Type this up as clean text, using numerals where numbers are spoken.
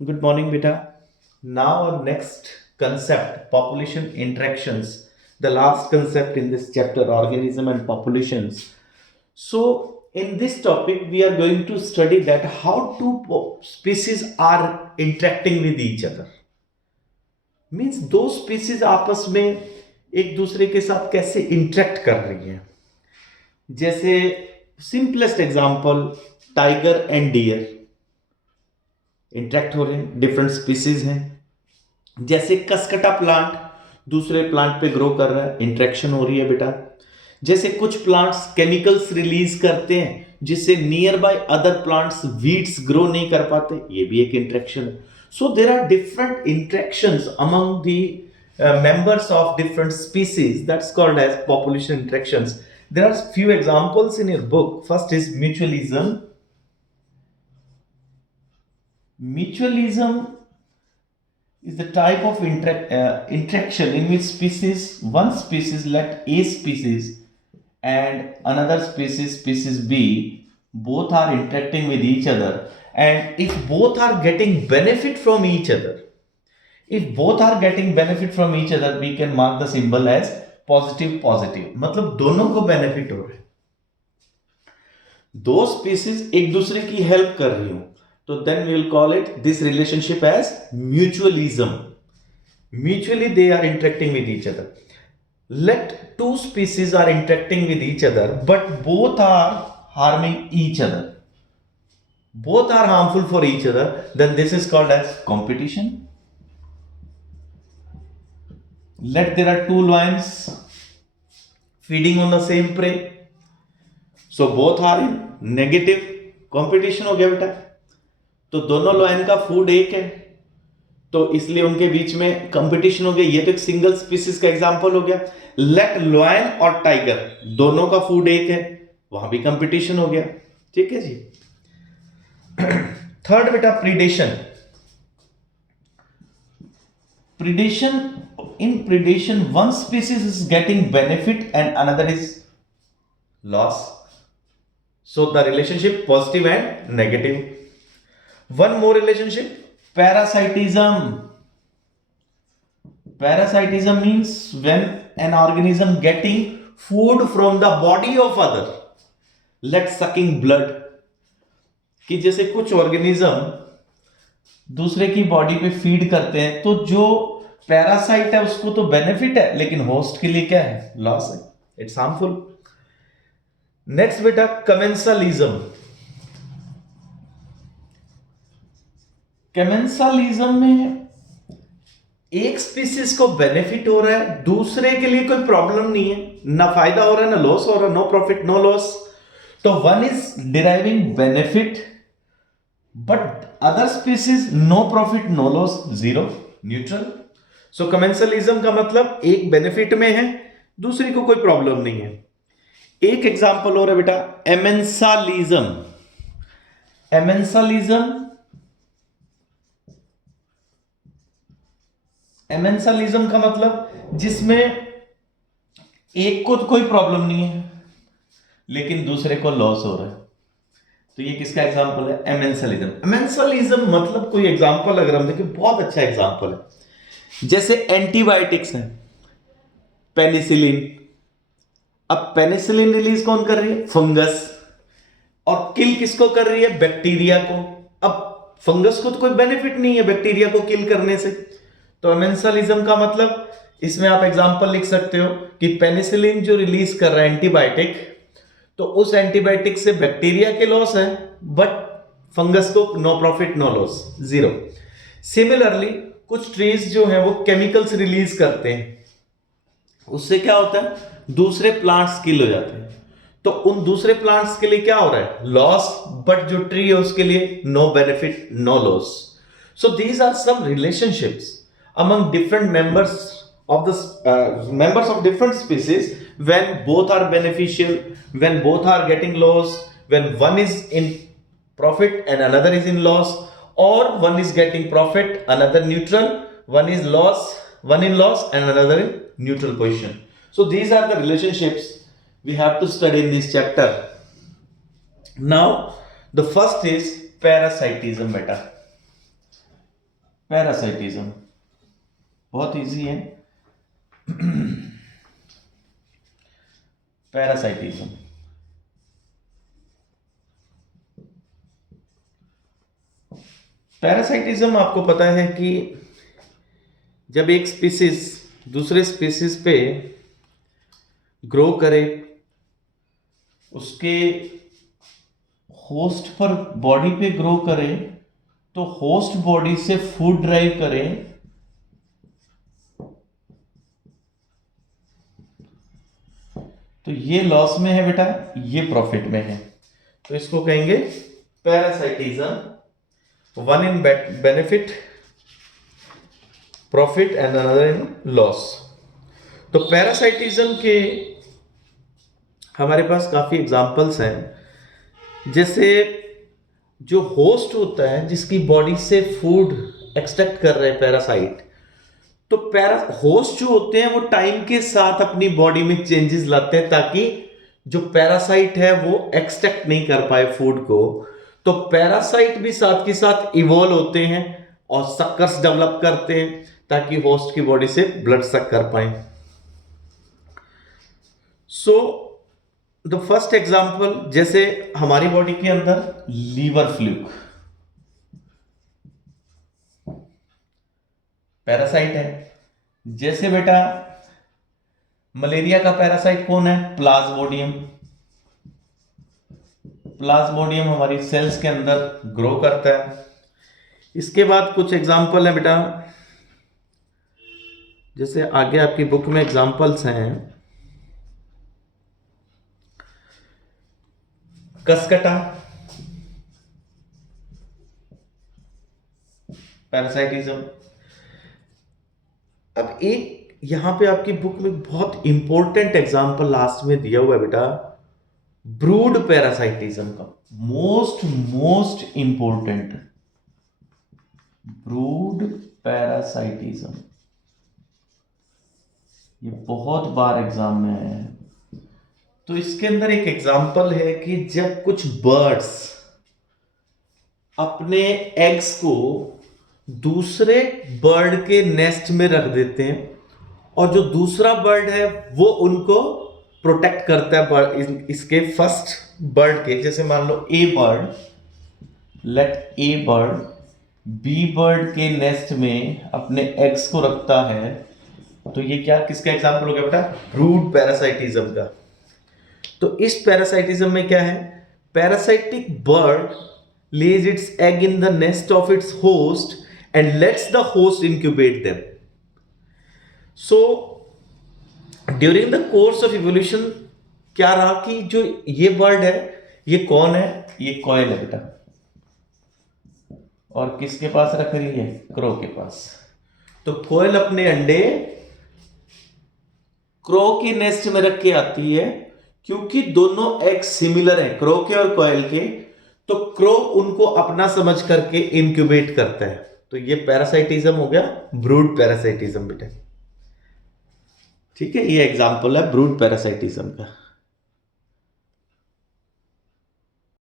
Good morning, beta. Now, our next concept population interactions, the last concept in this chapter, organism and populations. So, in this topic, we are going to study that how two species are interacting with each other. Means दो species आपस में एक दूसरे के साथ कैसे interact कर रही हैं. जैसे simplest example tiger and deer interact हो रहे हैं, डिफरेंट स्पीसीज हैं. जैसे कसकटा प्लांट दूसरे प्लांट पे ग्रो कर रहा है, इंटरेक्शन हो रही है बेटा. जैसे कुछ प्लांट्स केमिकल्स रिलीज करते हैं जिससे nearby other plants weeds grow नहीं कर पाते, ये भी एक इंटरेक्शन है. So there are different interactions among the members of different species, that's called as population interactions. There are few examples in your book. First is mutualism. Mutualism is the type of interaction in which one species let A species and another species B, both are interacting with each other, and if both are getting benefit from each other, we can mark the symbol as positive. मतलब दोनों को benefit हो रहे हैं, दो species एक दूसरे की हेल्प कर रही हूं, तो then we will call it this relationship as mutualism. Mutually they are interacting with each other. Let two species are interacting with each other but both are harming each other, both are harmful for each other, then this is called as competition. Let there are two lions feeding on the same prey, so both are in negative competition हो गया बेटा. तो दोनों lion का food एक है, तो इसलिए उनके बीच में कंपटीशन हो गया. ये तो एक सिंगल स्पीसीज का एग्जांपल हो गया. लेट लॉयन और टाइगर दोनों का फूड एक है, वहां भी कंपटीशन हो गया. ठीक है जी. थर्ड बेटा predation. In predation one species is getting benefit and another is loss, so the relationship positive and negative. One more relationship, parasitism. Parasitism means when an organism getting food from the body of other. Let sucking blood, कि जैसे कुछ organism दूसरे की body पे feed करते हैं, तो जो पैरासाइट है उसको तो बेनिफिट है, लेकिन होस्ट के लिए क्या है, लॉस है, इट्स हार्मफुल. नेक्स्ट बेटा कमेंसलिज्म. कमेंसलिज्म में एक स्पीसीज को बेनिफिट हो रहा है, दूसरे के लिए कोई प्रॉब्लम नहीं है, ना फायदा हो रहा है ना लॉस हो रहा है, नो प्रॉफिट नो लॉस. तो one is deriving benefit but other species no profit no loss, zero, neutral. So commensalism का मतलब एक बेनिफिट में है, दूसरी को कोई प्रॉब्लम नहीं है. एक एग्जांपल और है बेटा एमेंसालिज्म. एमेंसालिज्म का मतलब जिसमें एक को तो कोई प्रॉब्लम नहीं है लेकिन दूसरे को लॉस हो रहा है. तो ये किसका एग्जांपल है, एमेंसालिज्म. एमेंसालिज्म मतलब कोई एग्जांपल अगर हम देखें, बहुत अच्छा एग्जांपल है. जैसे एंटीबायोटिक्स हैं, पेनिसिलिन. अब पेनिसिलिन रिलीज कौन कर रही है, फंगस, और किल किसको कर रही है, बैक्टीरिया को. अब फंगस को तो कोई बेनिफिट नहीं है बैक्टीरिया को किल करने से. तो एमेंसालिज्म का मतलब इसमें आप एग्जांपल लिख सकते हो कि पेनिसिलिन जो रिलीज कर रहा है एंटीबायोटिक, तो उस एंटीबायोटिक से बैक्टीरिया के लॉस है बट फंगस को no profit no loss, zero. Similarly कुछ ट्रीज जो हैं वो केमिकल्स रिलीज करते हैं, उससे क्या होता है, दूसरे प्लांट्स किल हो जाते हैं, तो उन दूसरे प्लांट्स के लिए क्या हो रहा है, लॉस, बट जो ट्री है उसके लिए no benefit no loss. So these are some relationships among different members of different species when both are beneficial, when both are getting loss, when one is in profit and another is in loss, or one is getting profit, another neutral, one is loss, one in loss and another in neutral position. So these are the relationships we have to study in this chapter. Now the first is parasitism beta. Parasitism बहुत easy है। Parasitism parasitism आपको पता है कि जब एक species दूसरे species पे ग्रो करे, उसके होस्ट पर बॉडी पे ग्रो करे, तो होस्ट बॉडी से फूड ड्राइव करे, तो ये लॉस में है बेटा, ये प्रॉफिट में है, तो इसको कहेंगे parasitism. One in benefit profit and another in loss. तो पैरासाइटिज्म के हमारे पास काफी एग्जांपल्स हैं। जैसे जो होस्ट होता है जिसकी बॉडी से फूड एक्सट्रैक्ट कर रहे हैं पैरासाइट, तो होस्ट जो होते हैं वो टाइम के साथ अपनी बॉडी में चेंजेस लाते हैं ताकि जो पैरासाइट है वो एक्सट्रैक्ट नहीं कर पाए फूड को। तो पैरासाइट भी साथ के साथ इवॉल्व होते हैं और सक्कर्स डेवलप करते हैं ताकि होस्ट की बॉडी से ब्लड सक कर पाए। सो द फर्स्ट एग्जांपल, जैसे हमारी बॉडी के अंदर लीवर फ्लूक पैरासाइट है। जैसे बेटा मलेरिया का पैरासाइट कौन है? प्लाज्मोडियम। प्लाज्मोडियम हमारी सेल्स के अंदर ग्रो करता है। इसके बाद कुछ एग्जांपल है बेटा, जैसे आगे आपकी बुक में एग्जांपल्स हैं। Cuscuta parasitism. अब एक यहां पे आपकी बुक में बहुत इंपॉर्टेंट एग्जांपल लास्ट में दिया हुआ है बेटा, ब्रूड पैरासाइटिज्म का। Most important, brood parasitism. ये बहुत बार एग्जाम में आया है। तो इसके अंदर एक एग्जांपल है कि जब कुछ बर्ड्स अपने एग्स को दूसरे बर्ड के नेस्ट में रख देते हैं और जो दूसरा बर्ड है वो उनको प्रोटेक्ट करता है इसके फर्स्ट बर्ड के। जैसे मान लो ए बर्ड, लेट ए बर्ड बी बर्ड के नेस्ट में अपने एग्स को रखता है, तो ये क्या किसका एग्जांपल हो गया बेटा? ब्रूड पैरासाइटिज्म का। तो इस पैरासाइटिज्म में क्या है? Parasitic bird lays its egg in the nest of its host and lets the host incubate them. So during the course of evolution क्या रहा कि जो ये बर्ड है ये कौन है? ये कोयल है बेटा। और किसके पास रख रही है? क्रो के पास। तो कोयल अपने अंडे क्रो के नेस्ट में रख के आती है, क्योंकि दोनों एग सिमिलर हैं, क्रो के और कोयल के, तो क्रो उनको अपना समझ करके इंक्यूबेट करता है। तो ये पैरासाइटिज्म हो गया, ब्रूड पैरासाइटिज्म बेटा। ठीक है, ये एग्जांपल है ब्रूड पैरासाइटिज्म का।